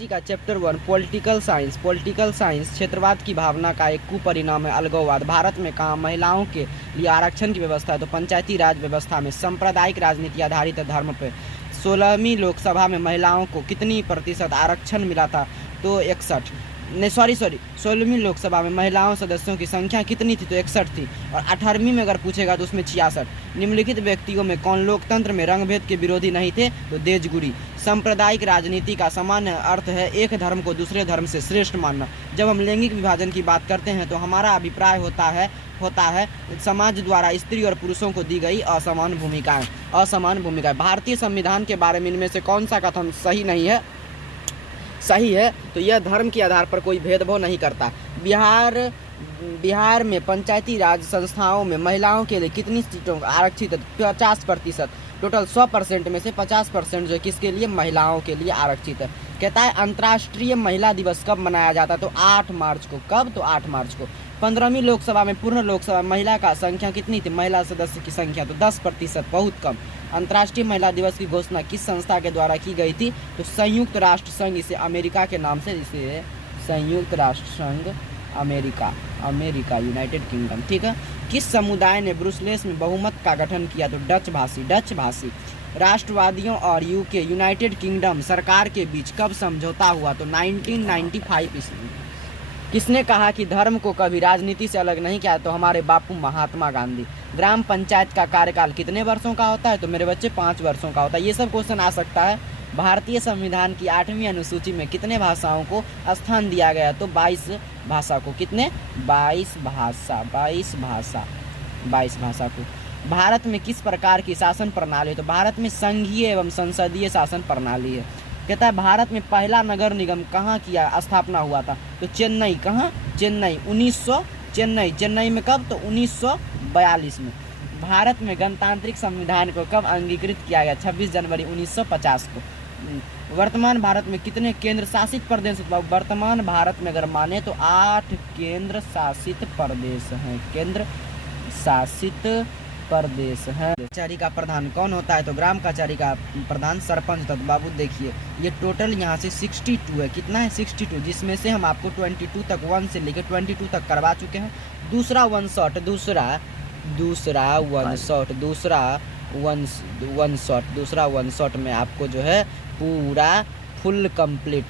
History का chapter 1 political science क्षेत्रवाद की भावना का एक कुपरिणाम है अलगाववाद। भारत में कहाँ महिलाओं के लिए आरक्षण की व्यवस्था है तो पंचायती राज व्यवस्था में। सांप्रदायिक राजनीति आधारित है धर्म पे। 16वीं लोकसभा में महिलाओं को कितनी प्रतिशत आरक्षण मिला था तो 61 नहीं सॉरी 16वीं लोकसभा में महिलाओं सदस्यों की संख्या कितनी थी तो 61 थी। और 18वीं में अगर पूछेगा तो उसमें 66। निम्नलिखित व्यक्तियों में कौन लोकतंत्र में रंगभेद के विरोधी नहीं थे तो देजगुरी। सांप्रदायिक राजनीति का सामान्य अर्थ है एक धर्म को दूसरे धर्म से श्रेष्ठ मानना। जब हम लैंगिक विभाजन की बात करते हैं तो हमारा अभिप्राय होता है समाज द्वारा स्त्री और पुरुषों को दी गई असमान भूमिकाएं। भारतीय संविधान के बारे में इनमें से कौन सा कथन सही है तो यह धर्म के आधार पर कोई भेदभाव नहीं करता। बिहार में पंचायती राज संस्थाओं में महिलाओं के लिए कितनी सीटों आरक्षित है 50%। टोटल 100% में से 50% जो किसके लिए महिलाओं के लिए आरक्षित है। कहता है अंतर्राष्ट्रीय महिला दिवस कब मनाया जाता है तो 8 मार्च को। कब तो 8 मार्च को। 15वीं लोकसभा में पूर्ण लोकसभा महिला का संख्या कितनी थी महिला सदस्य की संख्या तो 10%, बहुत कम। अंतर्राष्ट्रीय महिला दिवस की घोषणा किस संस्था के द्वारा की गई थी तो संयुक्त राष्ट्र संघ, इसे अमेरिका के नाम से, इसे संयुक्त राष्ट्र संघ अमेरिका यूनाइटेड किंगडम। ठीक है। किस समुदाय ने ब्रुसेल्स में बहुमत का गठन किया तो डच भाषी। राष्ट्रवादियों और यूनाइटेड किंगडम सरकार के बीच कब समझौता हुआ तो 1995 ईस्वी। किसने कहा कि धर्म को कभी राजनीति से अलग नहीं किया तो हमारे बापू महात्मा गांधी। ग्राम पंचायत का कार्यकाल कितने वर्षों का होता है तो मेरे बच्चे 5 वर्षों का होता है। ये सब क्वेश्चन आ सकता है। भारतीय संविधान की 8वीं अनुसूची में कितने भाषाओं को स्थान दिया गया तो 22 भाषा को। कितने 22 भाषा को। भारत में किस प्रकार की शासन प्रणाली है तो भारत में संघीय एवं संसदीय शासन प्रणाली है। कहता है भारत में पहला नगर निगम कहाँ किया स्थापना हुआ था तो चेन्नई। कहाँ चेन्नई में कब तो 1942 में। भारत में गणतांत्रिक संविधान को कब अंगीकृत किया गया 26 जनवरी 1950 को। वर्तमान भारत में कितने केंद्र शासित प्रदेश हैं वर्तमान भारत में अगर माने तो 8 केंद्र शासित प्रदेश हैं। कचहरी का प्रधान कौन होता है तो ग्राम कचहरी का प्रधान सरपंच होता है। बाबू देखिए ये टोटल यहाँ से 62 है। कितना है 62, जिसमें से हम आपको 22 तक 1 से लेकर 22 तक करवा चुके हैं। दूसरा वन शॉट में आपको जो है पूरा फुल कंप्लीट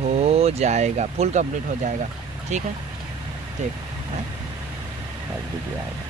हो जाएगा। ठीक है। वीडियो आएगा।